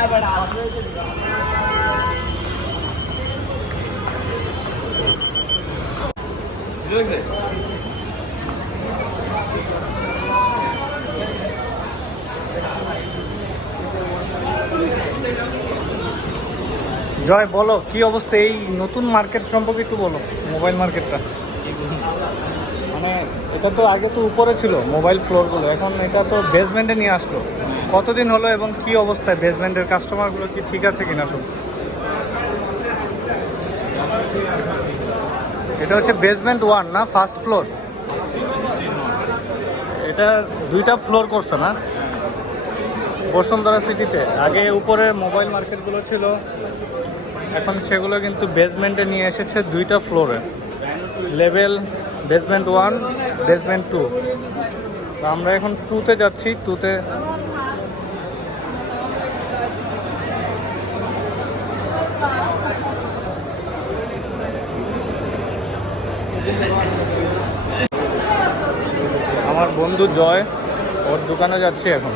জয়, বলো কি অবস্থা এই নতুন মার্কেট সম্পর্কে একটু বলো। মোবাইল মার্কেটটা মানে এটা তো আগে তো উপরে ছিল মোবাইল ফ্লোরগুলো, এখন এটা তো বেসমেন্টে নিয়ে আসলো। কতদিন হলো এবং কি অবস্থায় বেসমেন্টের কাস্টমারগুলো, কি ঠিক আছে কিনা সব? এটা হচ্ছে বেসমেন্ট 1 না ফার্স্ট ফ্লোর? এটা 2টা ফ্লোর করছে না বসুন্ধরা সিটিতে? আগে উপরে মোবাইল মার্কেটগুলো ছিল, এখন সেগুলো কিন্তু বেসমেন্টে নিয়ে এসেছে 2টা ফ্লোরে। Level basement 1, basement 2। আমরা এখন 2তে যাচ্ছি। 2তে আমার বন্ধু জয়, ওর দোকানে যাচ্ছি এখন।